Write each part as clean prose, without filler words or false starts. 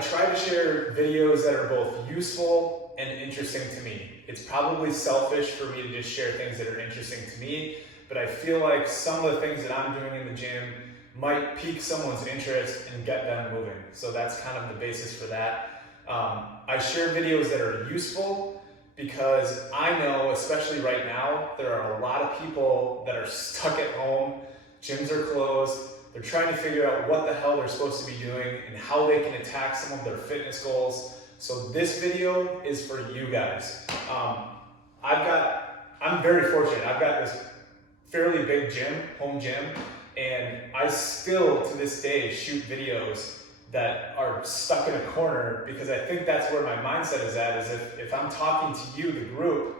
try to share videos that are both useful and interesting to me. It's probably selfish for me to just share things that are interesting to me, but I feel like some of the things that I'm doing in the gym might pique someone's interest and get them moving. So that's kind of the basis for that. I share videos that are useful because I know, especially right now, there are a lot of people that are stuck at home, gyms are closed, they're trying to figure out what the hell they're supposed to be doing and how they can attack some of their fitness goals. So this video is for you guys. I'm very fortunate. I've got this fairly big gym, home gym, and I still to this day shoot videos that are stuck in a corner because I think that's where my mindset is at, is if I'm talking to you, the group,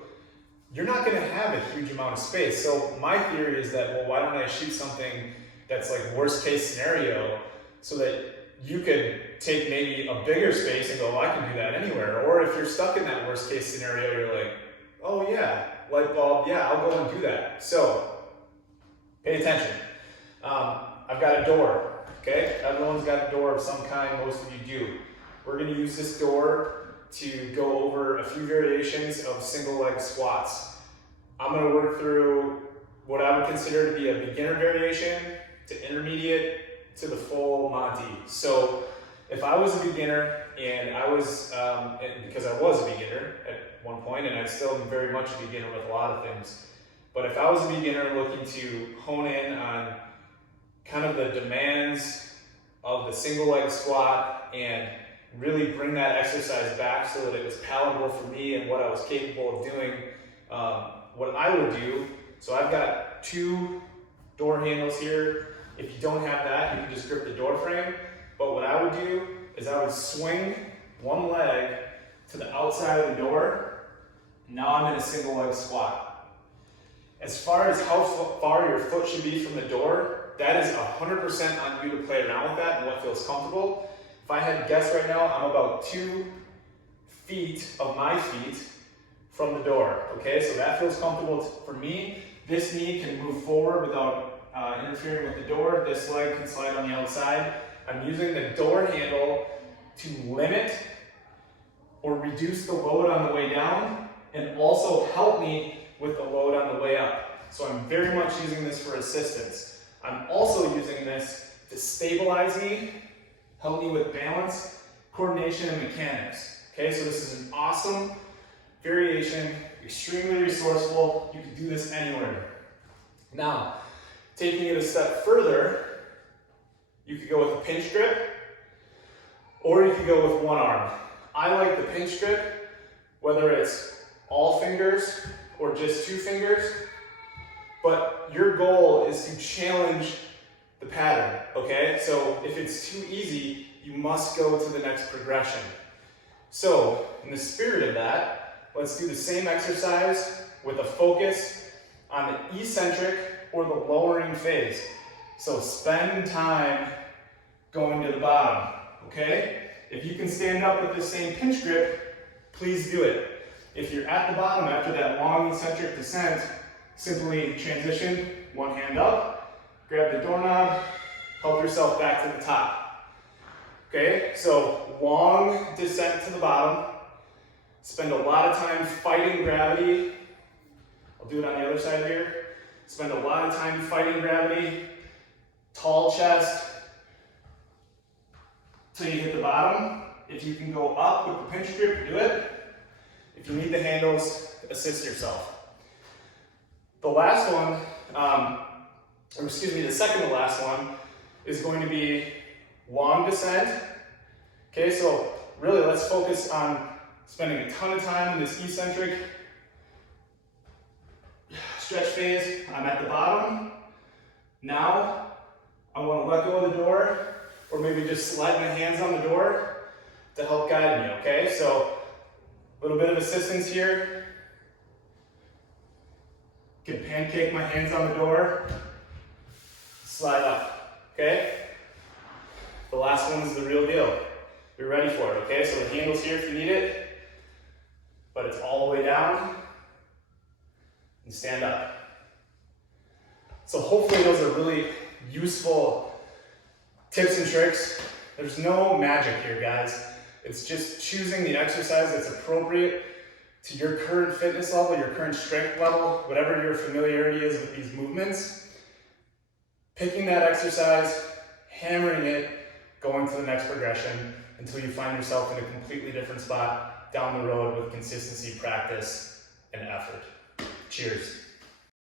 you're not gonna have a huge amount of space. So my theory is that, well, why don't I shoot something that's like worst case scenario so that you could take maybe a bigger space and go, well, I can do that anywhere. Or if you're stuck in that worst case scenario, you're like, oh yeah, light bulb, yeah, I'll go and do that. So pay attention. I've got a door, okay? Everyone's got a door of some kind, most of you do. We're gonna use this door to go over a few variations of single leg squats. I'm gonna work through what I would consider to be a beginner variation to intermediate to the full Monty. So if I was a beginner and I was, because I was a beginner at one point and I still am very much a beginner with a lot of things, but if I was a beginner looking to hone in on kind of the demands of the single leg squat and really bring that exercise back so that it was palatable for me and what I was capable of doing, what I would do, so I've got two door handles here. If you don't have that, you can just grip the door frame. But what I would do is I would swing one leg to the outside of the door. Now I'm in a single leg squat. As far as how far your foot should be from the door, that is 100% on you to play around with that and what feels comfortable. If I had to guess right now, I'm about 2 feet of my feet from the door, okay? So that feels comfortable for me. This knee can move forward without interfering with the door. This leg can slide on the outside. I'm using the door handle to limit or reduce the load on the way down and also help me with the load on the way up. So I'm very much using this for assistance. I'm also using this to stabilize me, help me with balance, coordination, and mechanics. Okay, so this is an awesome variation, extremely resourceful. You can do this anywhere. Now, taking it a step further, you could go with a pinch grip, or you could go with one arm. I like the pinch grip, whether it's all fingers or just 2 fingers, but your goal is to challenge the pattern, okay? So if it's too easy, you must go to the next progression. So in the spirit of that, let's do the same exercise with a focus on the eccentric or the lowering phase. So spend time going to the bottom, okay? If you can stand up with the same pinch grip, please do it. If you're at the bottom after that long eccentric descent, simply transition, one hand up, grab the doorknob, help yourself back to the top. Okay, so long descent to the bottom, spend a lot of time fighting gravity. I'll do it on the other side here. Spend a lot of time fighting gravity, tall chest, till you hit the bottom. If you can go up with the pinch grip, do it. If you need the handles, assist yourself. The last one, the second to last one is going to be long descent. Okay, so really let's focus on spending a ton of time in this eccentric stretch phase. I'm at the bottom. Now, I want to let go of the door, or maybe just slide my hands on the door to help guide me, okay? So, a little bit of assistance here. Can pancake my hands on the door, slide up, okay? The last one is the real deal. You're ready for it, okay? So the handle's here if you need it, but it's all the way down, and stand up. So hopefully those are really useful tips and tricks There's no magic here, guys. It's just choosing the exercise that's appropriate to your current fitness level, your current strength level, whatever your familiarity is with these movements. Picking that exercise, hammering it, going to the next progression until you find yourself in a completely different spot down the road with consistency, practice, and effort. Cheers.